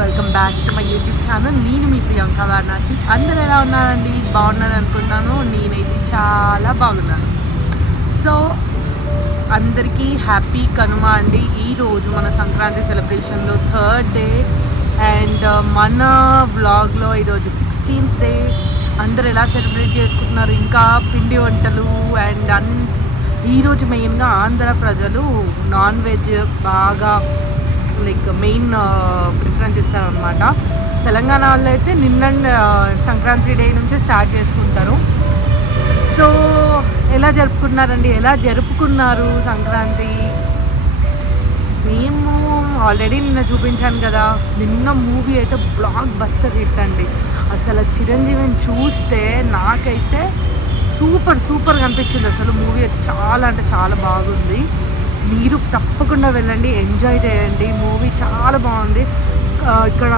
Welcome back to my YouTube channel. నేను మీ ప్రియాంక వారణాసి. అందరూ ఎలా ఉన్నారండి? బాగున్నాను అనుకుంటున్నాను. నేనైతే చాలా బాగున్నాను. సో అందరికీ హ్యాపీ కనుమ అండి. ఈరోజు మన సంక్రాంతి సెలబ్రేషన్లో 3rd డే అండ్ మన వ్లాగ్లో ఈరోజు 16th డే. అందరు ఎలా సెలబ్రేట్ చేసుకుంటున్నారు, ఇంకా పిండి వంటలు అండ్ ఈరోజు మెయిన్గా ఆంధ్ర ప్రజలు నాన్ వెజ్ బాగా లైక్ మెయిన్ ప్రిఫరెన్స్ ఇస్తారనమాట. తెలంగాణ వాళ్ళు అయితే నిన్న సంక్రాంతి డే నుంచి స్టార్ట్ చేసుకుంటారు. సో ఎలా జరుపుకున్నారు సంక్రాంతి? మేము ఆల్రెడీ నిన్న చూపించాను కదా. నిన్న మూవీ అయితే బ్లాక్ బస్టర్ హిట్ అండి. అసలు చిరంజీవిని చూస్తే నాకైతే సూపర్గా అనిపించింది. అసలు మూవీ అయితే చాలా అంటే చాలా బాగుంది. మీరు తప్పకుండా వెళ్ళండి, ఎంజాయ్ చేయండి. మూవీ చాలా బాగుంది. ఇక్కడ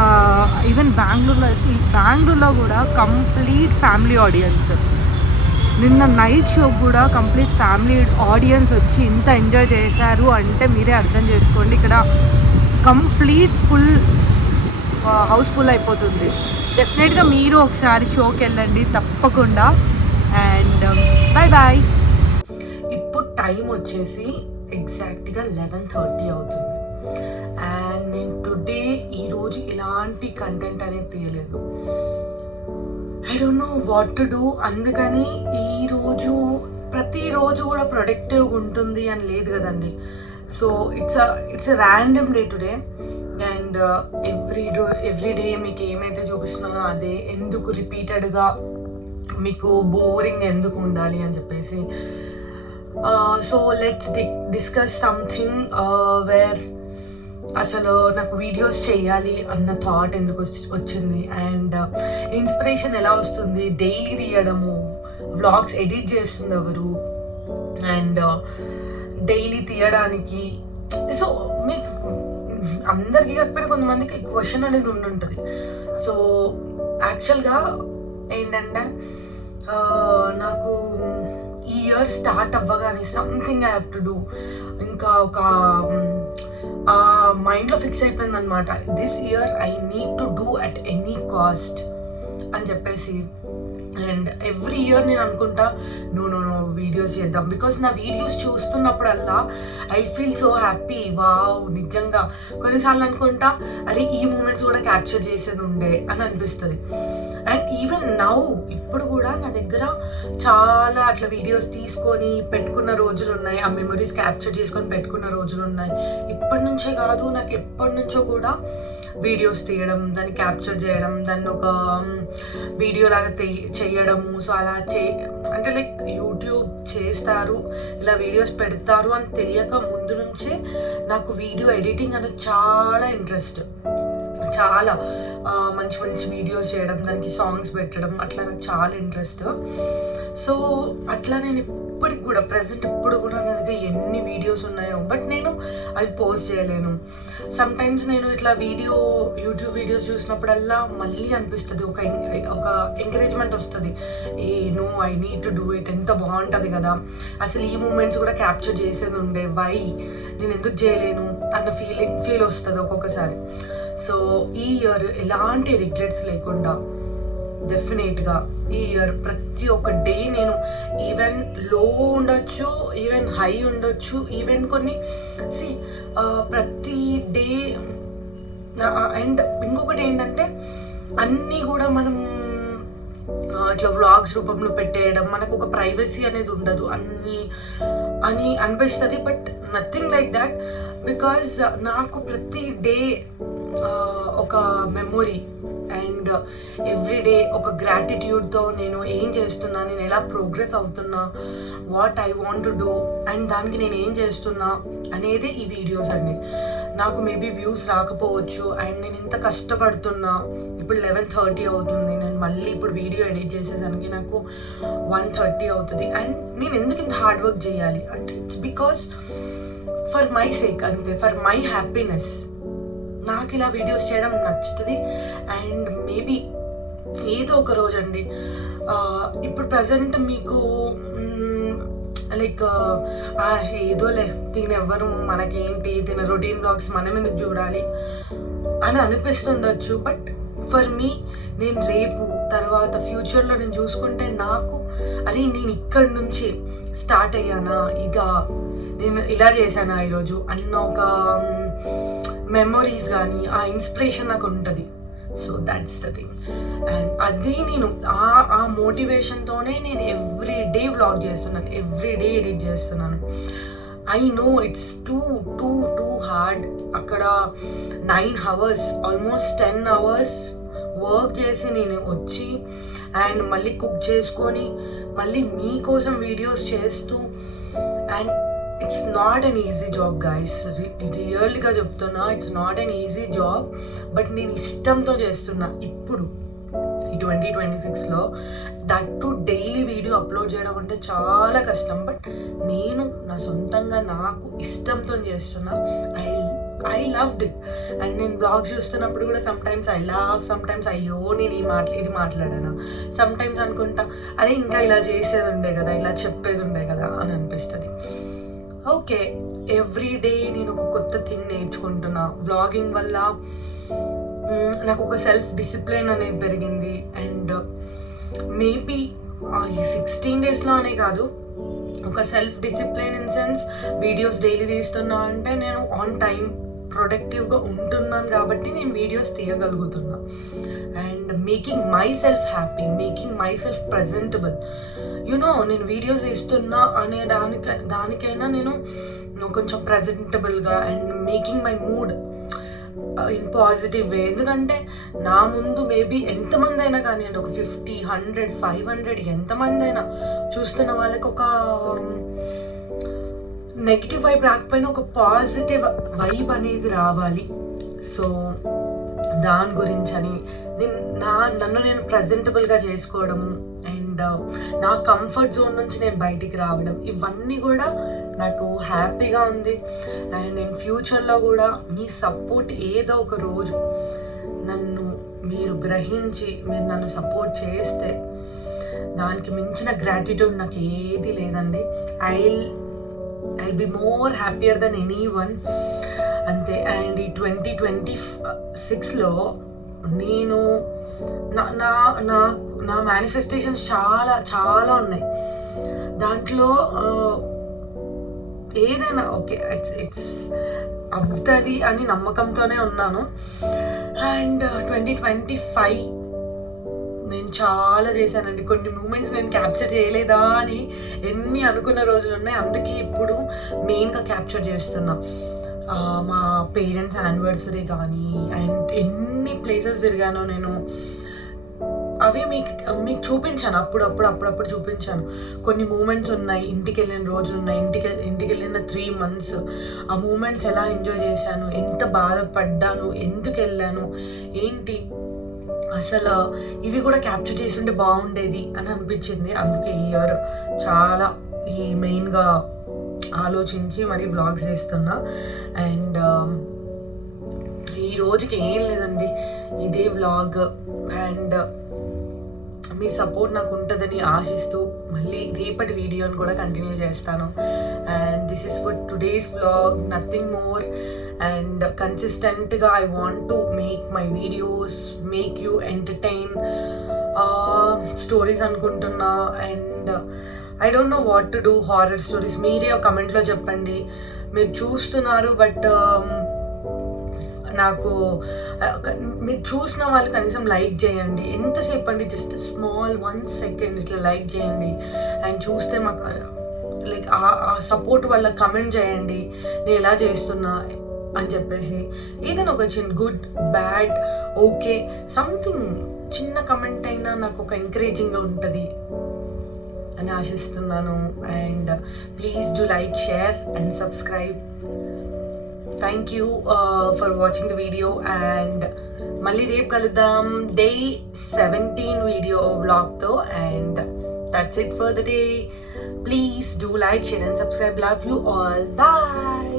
ఈవెన్ బెంగళూరులో కూడా కంప్లీట్ ఫ్యామిలీ ఆడియన్స్. నిన్న నైట్ షో కూడా కంప్లీట్ ఫ్యామిలీ ఆడియన్స్ వచ్చి ఇంత ఎంజాయ్ చేశారు అంటే మీరే అర్థం చేసుకోండి. ఇక్కడ కంప్లీట్ హౌస్ఫుల్ అయిపోతుంది. డెఫినెట్గా మీరు ఒకసారి షోకి వెళ్ళండి తప్పకుండా. And bye. ఇప్పుడు టైం వచ్చేసి ఎగ్జాక్ట్గా 11:30 అవుతుంది. అండ్ నేను ఈరోజు ఎలాంటి కంటెంట్ అనేది తీయలేదు. I don't know what to do. అందుకని ప్రతిరోజు కూడా ప్రొడక్టివ్గా ఉంటుంది అని లేదు కదండి. So it's a random day today. And every day మీకు ఏమైతే చూపిస్తున్నానో అదే. ఎందుకు రిపీటెడ్గా మీకు బోరింగ్ ఎందుకు ఉండాలి అని చెప్పేసి. So let's discuss something where అసలు నాకు వీడియోస్ చేయాలి అన్న థాట్ ఎందుకు వచ్చింది అండ్ ఇన్స్పిరేషన్ ఎలా వస్తుంది, డైలీ తీయడము, వ్లాగ్స్ ఎడిట్ చేస్తుంది ఎవరు అండ్ డైలీ తీయడానికి. సో మీకు అందరికీ కాకపోయినా కొంతమందికి క్వశ్చన్ అనేది ఉండుంటుంది. సో యాక్చువల్గా ఏంటంటే నాకు ఈ ఇయర్ స్టార్ట్ అవ్వగానే something I have to do. ఇంకా ఒక మైండ్లో ఫిక్స్ అయిపోయింది అనమాట. This year I need to do at any cost అని చెప్పేసి. అండ్ ఎవ్రీ ఇయర్ నేను అనుకుంటా నో వీడియోస్ చేద్దాం. బికాస్ నా వీడియోస్ చూస్తున్నప్పుడల్లా I feel so happy. Wow, నిజంగా కొన్నిసార్లు అనుకుంటా అరే ఈ మూమెంట్స్ కూడా క్యాప్చర్ చేసేది ఉండే అని అనిపిస్తుంది. అండ్ ఈవెన్ నౌ ఇప్పుడు కూడా నా దగ్గర చాలా అట్లా వీడియోస్ తీసుకొని పెట్టుకున్న రోజులు ఉన్నాయి. ఆ మెమరీస్ క్యాప్చర్ చేసుకొని పెట్టుకున్న రోజులు ఉన్నాయి. ఇప్పటి నుంచే కాదు, నాకు ఎప్పటి నుంచో కూడా వీడియోస్ తీయడం, దాన్ని క్యాప్చర్ చేయడం, దాన్ని ఒక వీడియో లాగా చేయడము. సో అలా అంటే లైక్ యూట్యూబ్ చేస్తారు, ఇలా వీడియోస్ పెడతారు అని తెలియక ముందు నుంచే నాకు వీడియో ఎడిటింగ్ అనేది చాలా ఇంట్రెస్ట్. చాలా మంచి వీడియోస్ చేయడం, దానికి సాంగ్స్ పెట్టడం, అట్లా నాకు చాలా ఇంట్రెస్ట్. సో అట్లా నేను ఇప్పటికి కూడా ఇప్పుడు కూడా నా దగ్గర ఎన్ని వీడియోస్ ఉన్నాయో, బట్ నేను అవి పోస్ట్ చేయలేను. సమ్టైమ్స్ నేను ఇట్లా యూట్యూబ్ వీడియోస్ చూసినప్పుడల్లా మళ్ళీ అనిపిస్తుంది, ఒక ఎంకరేజ్మెంట్ వస్తుంది. I need to do it, ఎంత బాగుంటుంది కదా, అసలు ఈ మూమెంట్స్ కూడా క్యాప్చర్ చేసేది ఉండే, నేను ఎందుకు చేయలేను అన్న ఫీల్ వస్తుంది ఒక్కొక్కసారి. సో ఈ ఇయర్ ఎలాంటి రిగ్రెట్స్ లేకుండా డెఫినెట్గా ఈ ఇయర్ ప్రతి ఒక్క డే నేను ఈవెన్ లో ఉండొచ్చు, ఈవెన్ హై ఉండొచ్చు, ఈవెన్ కొన్ని ప్రతి డే. అండ్ ఇంకొకటి ఏంటంటే అన్నీ కూడా మనం ఇట్లా వ్లాగ్స్ రూపంలో పెట్టేయడం, మనకు ఒక ప్రైవసీ అనేది ఉండదు అని అనిపిస్తుంది. But nothing like that. Because నాకు ప్రతి డే ఒక మెమొరీ అండ్ ఎవ్రీడే ఒక గ్రాటిట్యూడ్తో నేను ఏం చేస్తున్నా, నేను ఎలా ప్రోగ్రెస్ అవుతున్నా, what I want to do and దానికి నేను ఏం చేస్తున్నా అనేది ఈ వీడియోస్ అండి. నాకు మేబీ వ్యూస్ రాకపోవచ్చు అండ్ నేను ఇంత కష్టపడుతున్నా. ఇప్పుడు 11:30 అవుతుంది. నేను మళ్ళీ ఇప్పుడు వీడియో ఎడిట్ చేసేదానికి నాకు 1:30 అవుతుంది. అండ్ నేను ఎందుకు ఇంత హార్డ్ వర్క్ చేయాలి అంటే it's because for my sake, అంతే, ఫర్ మై హ్యాపీనెస్. నాకు ఇలా వీడియోస్ చేయడం నచ్చుతుంది. అండ్ మేబీ ఏదో ఒక రోజు అండి, ఇప్పుడు ప్రజెంట్ మీకు లైక్ ఏదోలే తినెవ్వరు, మనకేంటి తిన రొటీన్ బ్లాగ్స్ మనం ఎందుకు చూడాలి అని అనిపిస్తుండొచ్చు. బట్ ఫర్ మీ, నేను రేపు తర్వాత ఫ్యూచర్లో నేను చూసుకుంటే నాకు అరే నేను ఇక్కడి నుంచి స్టార్ట్ అయ్యానా, నేను ఇలా చేశానా ఈరోజు అన్న ఒక మెమొరీస్ కానీ ఆ ఇన్స్పిరేషన్ నాకు ఉంటుంది. So that's the thing. And అది నేను ఆ మోటివేషన్తోనే నేను ఎవ్రీ డే వ్లాగ్ చేస్తున్నాను, ఎవ్రీ డే ఎడిట్ చేస్తున్నాను. I know it's too hard. అక్కడ 9 hours, ఆల్మోస్ట్ 10 hours వర్క్ చేసి నేను వచ్చి అండ్ మళ్ళీ కుక్ చేసుకొని మళ్ళీ మీకోసం వీడియోస్ చేస్తూ, and it's not an easy job guys, రియల్గా చెప్తున్నా, it's not an easy job. But నేను ఇష్టంతో చేస్తున్నా ఇప్పుడు ఈ 2026లో. That to daily video upload చేయడం అంటే చాలా కష్టం. బట్ నేను నా సొంతంగా నాకు ఇష్టంతో చేస్తున్నా. I loved it. అండ్ నేను బ్లాగ్స్ చూస్తున్నప్పుడు కూడా సమ్టైమ్స్ ఐ లవ్, సమ్టైమ్స్ అయ్యో నేను ఇది మాట్లాడానా, సమ్టైమ్స్ అనుకుంటా అరే ఇంకా ఇలా చేసేది ఉండే కదా, ఇలా చెప్పేది ఉండే కదా అని అనిపిస్తుంది. ఓకే, ఎవ్రీ డే నేను ఒక కొత్త థింగ్ నేర్చుకుంటున్నా. వ్లాగింగ్ వల్ల నాకు ఒక సెల్ఫ్ డిసిప్లిన్ అనేది పెరిగింది. అండ్ మేబీ ఈ 16 daysలోనే కాదు, ఒక self discipline in sense videos daily తీస్తున్నా అంటే నేను ఆన్ టైం ప్రొడక్టివ్గా ఉంటున్నాను కాబట్టి నేను వీడియోస్ తీయగలుగుతున్నా. And making myself happy, making myself presentable. నేను వీడియోస్ వేస్తున్నా అనే దానికైనా నేను కొంచెం ప్రజెంటబుల్గా and making my mood in positive way. ఎందుకంటే నా ముందు మేబీ ఎంతమంది అయినా కానివ్వండి, ఒక 50, 100, 500 ఎంతమంది అయినా చూస్తున్న వాళ్ళకి ఒక నెగిటివ్ వైబ్ రాకపోయినా ఒక పాజిటివ్ వైబ్ అనేది రావాలి. సో దాని గురించి అని నన్ను నేను ప్రజెంటబుల్గా చేసుకోవడము అండ్ నా కంఫర్ట్ జోన్ నుంచి నేను బయటికి రావడం, ఇవన్నీ కూడా నాకు హ్యాపీగా ఉంది. అండ్ నేను ఫ్యూచర్లో కూడా మీ సపోర్ట్ ఏదో ఒక రోజు మీరు గ్రహించి మీరు నన్ను సపోర్ట్ చేస్తే దానికి మించిన గ్రాటిట్యూడ్ నాకు ఏది లేదండి. I'll be more happier than anyone, అంతే. అండ్ ఈ 2026లో నేను నా మేనిఫెస్టేషన్స్ చాలా చాలా ఉన్నాయి. దాంట్లో ఏదైనా ఓకే ఇట్స్ అవుతుంది అని నమ్మకంతోనే ఉన్నాను. అండ్ 2025 నేను చాలా చేశానండి. కొన్ని మూమెంట్స్ నేను క్యాప్చర్ చేయలేదా అని ఎన్ని అనుకున్న రోజులు ఉన్నాయి. అందుకే ఇప్పుడు మెయిన్గా క్యాప్చర్ చేస్తున్నా. మా పేరెంట్స్ యానివర్సరీ కానీ అండ్ ఎన్ని ప్లేసెస్ తిరిగానో నేను, అవి మీకు చూపించాను, అప్పుడప్పుడు చూపించాను. కొన్ని మూమెంట్స్ ఉన్నాయి, ఇంటికి వెళ్ళిన రోజులు ఉన్నాయి, ఇంటికి వెళ్ళిన 3 months ఆ మూమెంట్స్ ఎలా ఎంజాయ్ చేశాను, ఎంత బాధపడ్డాను, ఎందుకు వెళ్ళాను, ఏంటి అసలు ఇవి కూడా క్యాప్చర్ చేసి ఉంటే బాగుండేది అని అనిపించింది. అందుకే ఈ ఇయర్ చాలా మెయిన్గా ఆలోచించి మరీ బ్లాగ్స్ చేస్తున్నా. అండ్ ఈ రోజుకి ఏం లేదండి, ఇదే బ్లాగ్. అండ్ మీ సపోర్ట్ నాకు ఉంటుందని ఆశిస్తూ మళ్ళీ రేపటి వీడియోని కూడా కంటిన్యూ చేస్తాను. And this is for today's blog, nothing more. And కన్సిస్టెంట్గా I want to make my videos, make you entertain, stories అనుకుంటున్నా. And I don't know what to do, horror stories మీరే ఒక కమెంట్లో చెప్పండి. మీరు చూస్తున్నారు బట్ నాకు మీరు చూసిన వాళ్ళు కనీసం లైక్ చేయండి. ఎంతసేపు అండి, జస్ట్ స్మాల్ 1 second ఇట్లా లైక్ చేయండి. అండ్ చూస్తే మాకు లైక్ ఆ సపోర్ట్ వల్ల కమెంట్ చేయండి నేను ఎలా చేస్తున్నా అని చెప్పేసి. ఏదైనా ఒక చిన్న గుడ్ బ్యాడ్ ఓకే సంథింగ్ చిన్న కమెంట్ అయినా నాకు ఒక ఎంకరేజింగ్గా ఉంటుంది అని ఆశిస్తున్నాను. And please do like, share and subscribe. Thank you for watching the video. And మళ్ళీ రేపు కలుద్దాం day 17 వీడియో వ్లాగ్తో. And that's it for the day. Please do like, share and subscribe. Love you all. Bye.